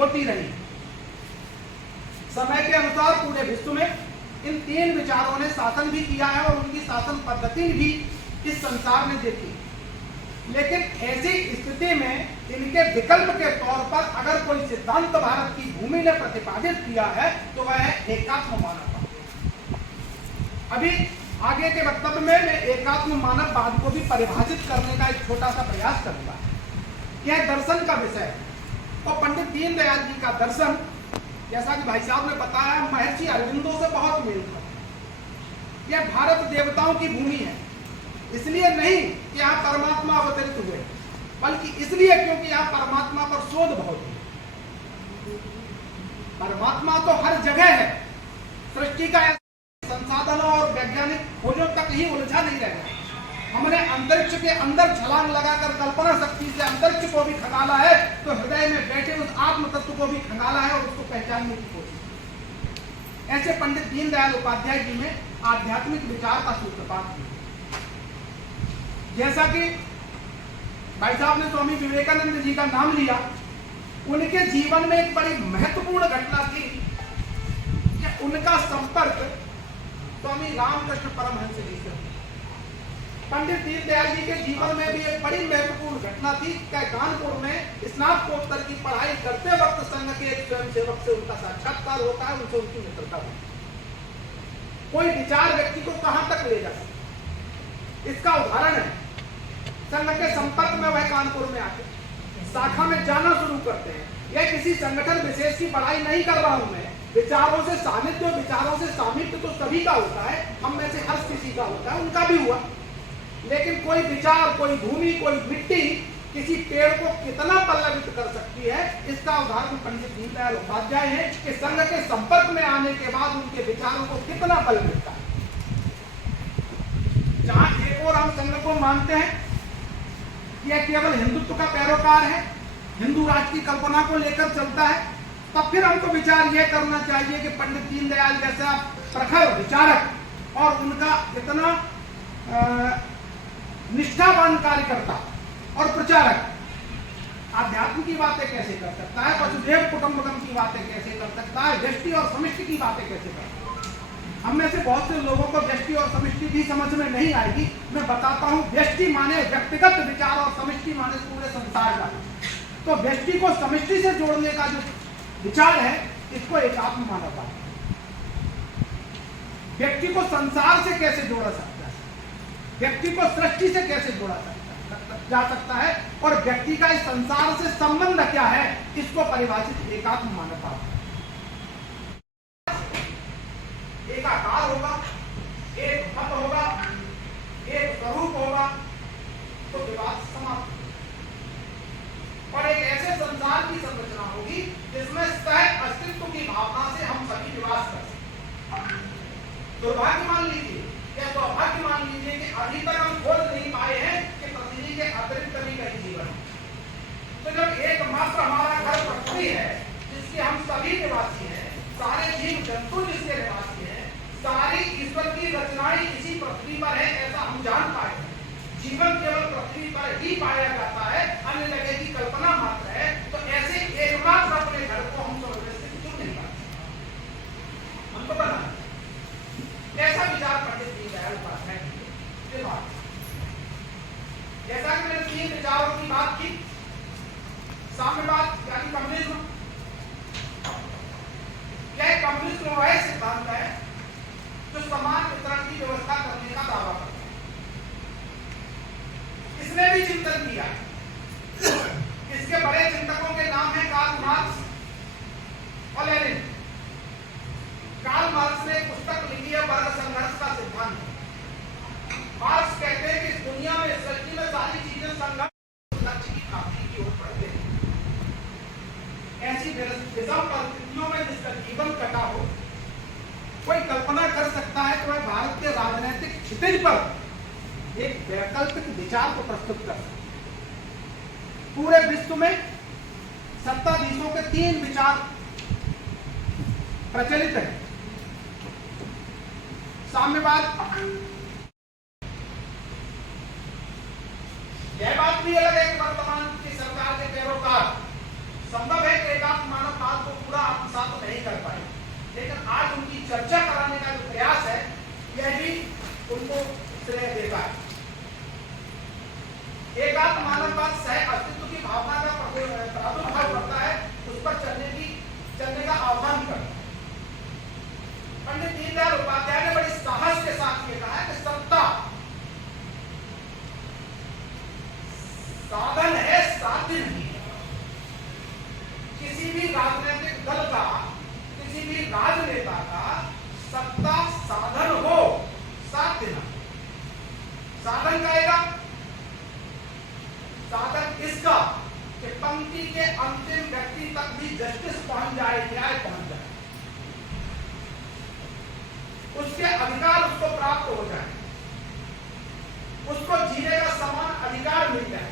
होती रही। समय के अनुसार पूरे विश्व में इन तीन विचारों ने शासन भी किया है और उनकी शासन पद्धति भी इस संसार में देखी। लेकिन ऐसी स्थिति में इनके विकल्प के तौर पर अगर कोई सिद्धांत भारत की भूमि ने प्रतिपादित किया है तो वह है एकात्म मानववाद। अभी आगे के वक्तव्य में मैं एकात्म मानववाद को भी परिभाषित करने का एक छोटा सा प्रयास करूंगा। यह दर्शन का विषय है और पंडित दीनदयाल जी का दर्शन, जैसा कि भाई साहब ने बताया, महर्षि अरविंदो से बहुत मेल खाता है। यह भारत देवताओं की भूमि है, इसलिए नहीं कि यहाँ परमात्मा अवतरित हुए, बल्कि इसलिए क्योंकि यहाँ परमात्मा पर शोध बहुत है। परमात्मा तो हर जगह है। सृष्टि का संसाधनों और वैज्ञानिक खोजों तक ही उलझा नहीं रह गया। हमने अंतरिक्ष के अंदर छलांग लगाकर कल्पना शक्ति से अंतरिक्ष को भी खंगाला है, तो हृदय में बैठे उस आत्म तत्व को भी खंगाला है और उसको पहचानने की कोशिश। ऐसे पंडित दीनदयाल उपाध्याय जी ने आध्यात्मिक विचार का सूत्रपात किया। जैसा कि भाई साहब ने स्वामी विवेकानंद जी का नाम लिया, उनके जीवन में एक बड़ी महत्वपूर्ण घटना थी कि उनका संपर्क स्वामी रामकृष्ण परमहंस जी से। पंडित दीनदयाल जी के जीवन में भी एक बड़ी महत्वपूर्ण घटना थी कि कानपुर में स्नातकोत्तर की पढ़ाई करते वक्त संघ के एक स्वयंसेवक से उनका साक्षात्कार होता है, उनसे उनकी मित्रता होती है। कोई विचार व्यक्ति को कहां तक ले जा सकता, इसका उदाहरण है संघ के संपर्क में वह कानपुर में आके शाखा में जाना शुरू करते हैं। यह किसी संगठन विशेष की पढ़ाई नहीं कर रहा हूं मैं। विचारों से सानिध्य, विचारों से सामिप्य तो सभी का होता है, हम में से हर किसी का होता है, उनका भी हुआ। लेकिन कोई विचार, कोई भूमि, कोई मिट्टी किसी पेड़ को कितना पल्लवित कर सकती है, इसका उदाहरण पंडित दीनदयाल उपाध्याय है कि संघ के संपर्क में आने के बाद उनके विचारों को कितना बल मिलता है। जहां एक और हम संघ को मानते हैं यह केवल हिंदुत्व का पैरोकार है, हिंदू राष्ट्र की कल्पना को लेकर चलता है, तब फिर हमको विचार यह करना चाहिए कि पंडित दीनदयाल जैसा प्रखर विचारक और उनका इतना निष्ठावान कार्यकर्ता और प्रचारक आध्यात्म की बातें कैसे कर सकता है, वसुधैव कुटुंबकम की बातें कैसे कर सकता है, व्यष्टि और समष्टि की बातें कैसे कर सकता है। हम में से बहुत से लोगों को व्यष्टि और समष्टि भी समझ में नहीं आएगी। मैं बताता हूं, व्यष्टि माने व्यक्तिगत विचार और समष्टि माने पूरे संसार का। तो व्यष्टि को समष्टि से जोड़ने का जो विचार है, इसको एकात्म मानववाद। व्यक्ति को संसार से कैसे जोड़ा सकता है, व्यक्ति को सृष्टि से कैसे जोड़ा जा सकता है, और व्यक्ति का इस संसार से संबंध क्या है, इसको परिभाषित एकात्म मानववाद। एक आकार होगा, एक मत होगा, एक स्वरूप होगा, तो विवाद समाप्त। और एक ऐसे संसार की संरचना होगी जिसमें सह अस्तित्व की भावना से हम सभी निवास कर सकते। दुर्भाग्य मान लीजिए या सौभाग्य मान लीजिए कि अभी तक हम खोज नहीं पाए हैं कि पृथ्वी के अतिरिक्त भी कहीं जीवन है। तो जब एकमात्र हमारा घर पृथ्वी है जिसके हम सभी निवासी हैं, सारे जीव जंतु जिसके निवासी हैं, सारी ईश्वर की रचनाएं इसी पृथ्वी पर है, ऐसा हम जान पाए हैं। जीवन केवल पृथ्वी पर ही पाया जाता है, अन्य जगह की कल्पना मात्र है। तो ऐसे एकमात्र अपने घर को हम स्वर्ग से क्यों नहीं पाते, हमको बना ऐसा विचार पंडित दीनदयाल उपाध्याय की बात। जैसा कि मैंने तीन विचारों की बात की, साम्यवाद यानी कम्युनिज्म। यह कम्युनिज्म वह सिद्धांत है जो समान वितरण की व्यवस्था करने का दावा करता है। इसने भी चिंतन किया। इसके बड़े चिंतकों के नाम है कार्ल मार्क्स और लेनिन। कार्ल मार्क्स ने एक पुस्तक लिखी है, वर्ग संघर्ष का सिद्धांत। मार्क्स कहते हैं कि इस दुनिया में, सृष्टि में सारी चीजें संघर्ष लक्ष्य की प्राप्ति की ओर बढ़ते हैं। ऐसी विषम परिस्थितियों में जिसका जीवन कटा हो, कोई कल्पना कर सकता है कि वह भारत के राजनीतिक क्षितिज पर एक वैकल्पिक विचार को प्रस्तुत कर सकता है। पूरे विश्व में सत्ताधीशों के तीन विचार प्रचलित है। साम्यवाद, यह बात भी अलग है कि वर्तमान की सरकार के पैरोकार संभव है कि एकात्म मानव श्रेय देता है। एकात्म मानववाद सह अस्तित्व की भावना का प्रादुर्भाव करता है, उस पर चलने का आह्वान करता है। पंडित दीनदयाल उपाध्याय ने बड़ी साहस के साथ ये कहा है कि सत्ता साधन है, साध्य नहीं है। किसी भी राजनीतिक दल का, किसी भी राजनेता का सत्ता साधन हो, साध्य ना। साधन कहेगा, साधन इसका कि पंक्ति के अंतिम व्यक्ति तक भी जस्टिस पहुंच जाए, न्याय पहुंच जाए, उसके अधिकार उसको प्राप्त हो जाए, उसको जीने का समान अधिकार मिल जाए,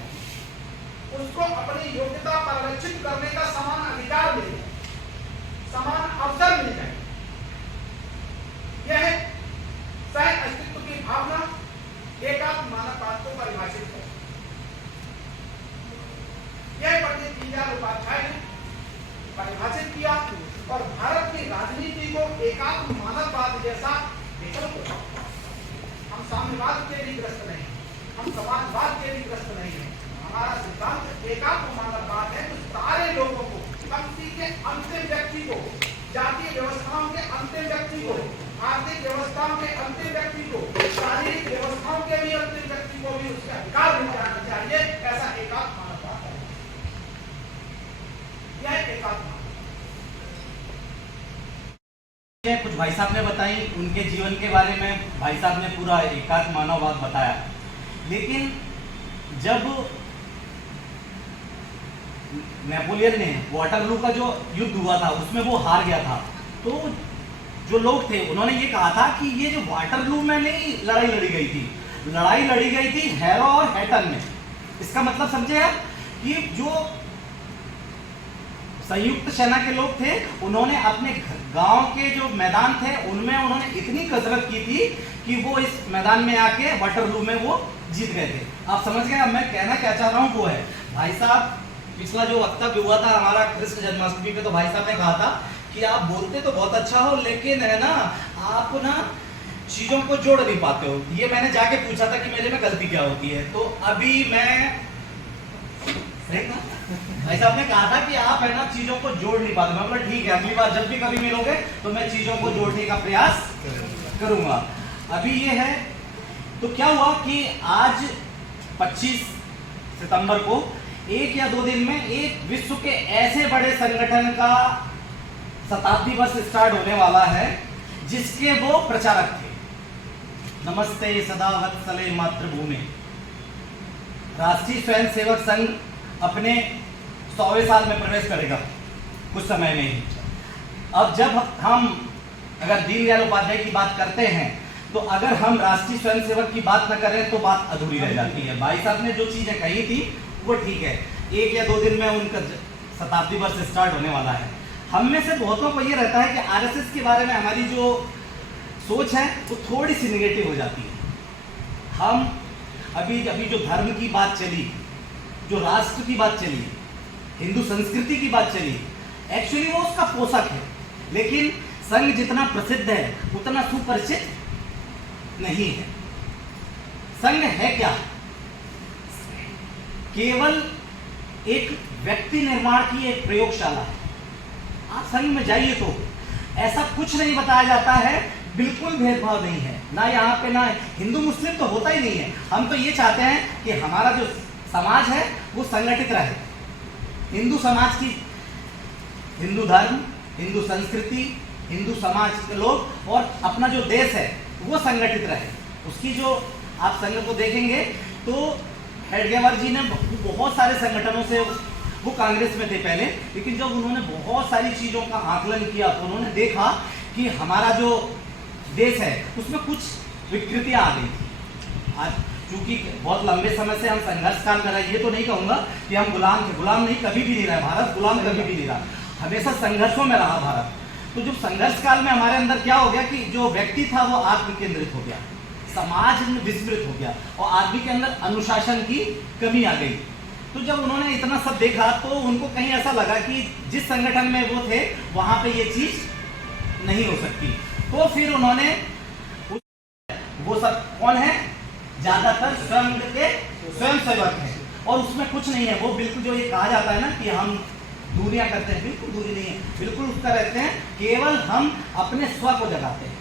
उसको अपनी योग्यता परिरक्षित करने का समान अधिकार मिल जाए, समान अवसर मिल जाए। यह सह अस्तित्व की भावना एकात्म मानववाद को परिभाषित है। यह पंडित दीनदयाल उपाध्याय ने परिभाषित किया और भारत की राजनीति को एकात्म मानववाद जैसा विकल्प। हम साम्यवाद के लिए ग्रस्त नहीं, हम समाजवाद के लिए ग्रस्त नहीं है। हमारा सिद्धांत एकात्म मानववाद है, तो सारे लोगों को, पंक्ति के अंतिम व्यक्ति को, जातीय व्यवस्थाओं के अंतिम व्यक्ति को, आर्थिक व्यवस्थाओं के अंतिम व्यक्ति को, शारीरिक व्यवस्थाओं के भी अंतिम व्यक्ति को भी उसके अधिकार मिल जाना चाहिए। ऐसा एकात्म मानववाद है। यह एकात्म कुछ भाई साहब ने बताई, उनके जीवन के बारे में भाई साहब ने पूरा एकात्म मानववाद बताया। लेकिन जब नेपोलियन ने वाटरलू का जो युद्ध हुआ था उसमें वो हार गया था, तो जो लोग थे उन्होंने ये कहा था कि ये जो वाटरलू में नहीं लड़ाई लड़ी गई थी, लड़ाई लड़ी गई थी हैरो और हैटन में। इसका मतलब समझे आप कि जो संयुक्त सेना के लोग थे उन्होंने अपने गांव के जो मैदान थे उनमें उन्होंने इतनी कसरत की थी कि वो इस मैदान में आके वाटरलू में वो जीत गए थे। आप समझ गए। अब मैं कहना क्या चाह रहा हूँ वो है, भाई साहब पिछला जो वक्तव्य हुआ था हमारा कृष्ण जन्माष्टमी पे, तो भाई साहब ने कहा था कि आप बोलते तो बहुत अच्छा हो, लेकिन है ना आप ना चीजों को जोड़ नहीं पाते हो। ये मैंने जाके पूछा था कि मेरे में गलती क्या होती है, तो अभी मैं भाई साहब ने कहा था कि आप है ना चीजों को जोड़ नहीं पाते। मैं बोला ठीक है, अगली बार जब भी कभी मिलोगे तो मैं चीजों को जोड़ने का प्रयास करूंगा। अभी ये है, तो क्या हुआ कि आज 25 सितंबर को एक या दो दिन में एक विश्व के ऐसे बड़े संगठन का शताब्दी वर्ष स्टार्ट होने वाला है जिसके वो प्रचारक थे। नमस्ते सदा वत्सले मातृभूमि। राष्ट्रीय स्वयंसेवक संघ अपने 100वें साल में प्रवेश करेगा कुछ समय में ही। अब जब हम अगर दीनदयाल उपाध्याय की बात करते हैं तो अगर हम राष्ट्रीय स्वयंसेवक की बात न करें तो बात अधूरी रह जाती है। भाई साहब ने जो चीजें कही थी वो ठीक है, एक या दो दिन में उनका शताब्दी वर्ष स्टार्ट होने वाला है। हम में से बहुतों को ये रहता है कि आरएसएस के बारे में हमारी जो सोच है वो थोड़ी सी निगेटिव हो जाती है। हम अभी जो धर्म की बात चली, जो राष्ट्र की बात चली, हिंदू संस्कृति की बात चली, एक्चुअली वो उसका पोषक है। लेकिन संघ जितना प्रसिद्ध है उतना सुपरिचित नहीं है। संघ है क्या? केवल एक व्यक्ति निर्माण की एक प्रयोगशाला है। आप संघ में जाइए तो ऐसा कुछ नहीं बताया जाता है, बिल्कुल भेदभाव नहीं है ना यहाँ पे, ना हिंदू मुस्लिम तो होता ही नहीं है। हम तो ये चाहते हैं कि हमारा जो समाज है वो संगठित रहे। हिंदू समाज की, हिंदू धर्म, हिंदू संस्कृति, हिंदू समाज के लोग और अपना जो देश है वो संगठित रहे। उसकी जो आप संघ को देखेंगे तो हेडगेवार जी ने बहुत सारे संगठनों से, वो कांग्रेस में थे पहले, लेकिन जब उन्होंने बहुत सारी चीज़ों का आकलन किया तो उन्होंने देखा कि हमारा जो देश है उसमें कुछ विकृतियां आ गई थी। आज चूंकि बहुत लंबे समय से हम संघर्ष काल कर रहे हैं, ये तो नहीं कहूँगा कि हम गुलाम थे, गुलाम नहीं, कभी भी नहीं रहा भारत, गुलाम कभी भी नहीं रहा, हमेशा संघर्षों में रहा भारत। तो जब संघर्ष काल में हमारे अंदर क्या हो गया कि जो व्यक्ति था वो आत्म केंद्रित हो गया, समाज में विस्मृत हो गया और आदमी के अंदर अनुशासन की कमी आ गई। तो जब उन्होंने इतना सब देखा तो उनको कहीं ऐसा लगा कि जिस संगठन में वो थे वहां पे ये चीज नहीं हो सकती। तो फिर उन्होंने, वो सब कौन है? ज्यादातर स्वयं सेवक हैं, और उसमें कुछ नहीं है। वो बिल्कुल जो ये कहा जाता है ना कि हम दूरियां करते हैं, बिल्कुल दूरी नहीं है, बिल्कुल उसका रहते हैं। केवल हम अपने स्व को जगाते हैं।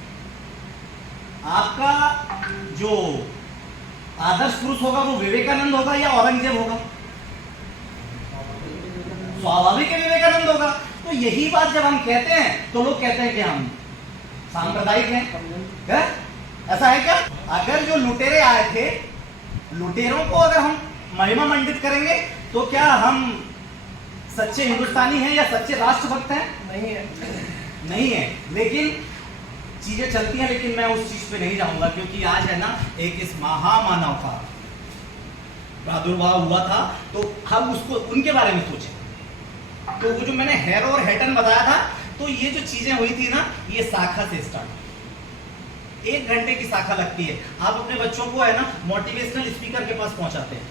आपका जो आदर्श पुरुष होगा वो विवेकानंद होगा या औरंगजेब होगा? स्वाभाविक है विवेकानंद होगा। तो यही बात जब हम कहते हैं तो लोग कहते हैं कि हम सांप्रदायिक हैं। ऐसा है क्या? अगर जो लुटेरे आए थे, लुटेरों को अगर हम महिमा मंडित करेंगे तो क्या हम सच्चे हिंदुस्तानी हैं या सच्चे राष्ट्रभक्त हैं? नहीं है। नहीं है। लेकिन चीजें चलती हैं, लेकिन मैं उस चीज पे नहीं जाऊंगा, क्योंकि आज है ना एक इस महामानव का प्रादुर्भाव हुआ था, तो हम उसको उनके बारे में सोचें। तो वो जो मैंने हेरो और हेटन बताया था, तो ये जो चीजें हुई थी ना, ये शाखा से स्टार्ट। 1 घंटे की शाखा लगती है। आप अपने बच्चों को है ना मोटिवेशनल स्पीकर के पास पहुंचाते हैं,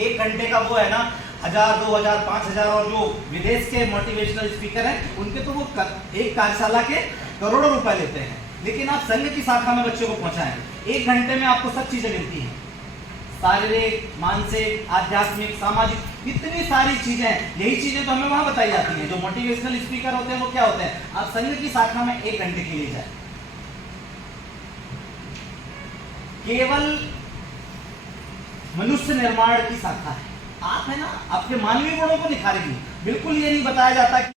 1 घंटे का वो है ना 1000, 2000, 5000, और जो विदेश के मोटिवेशनल स्पीकर हैं उनके तो वो एक कार्यशाला के करोड़ों रुपए लेते हैं। लेकिन आप संघ की शाखा में बच्चों को पहुंचाएं, 1 घंटे में आपको सब चीजें मिलती हैं, शारीरिक, मानसिक, आध्यात्मिक, सामाजिक, इतनी सारी चीजें हैं। यही चीजें तो हमें वहां बताई जाती हैं। जो मोटिवेशनल स्पीकर होते हैं वो क्या होते हैं? आप संघ की शाखा में 1 घंटे के लिए जाए, केवल मनुष्य निर्माण की शाखा है। आप है ना आपके मानवीय गुणों को निखारेगी। बिल्कुल ये नहीं बताया जाता कि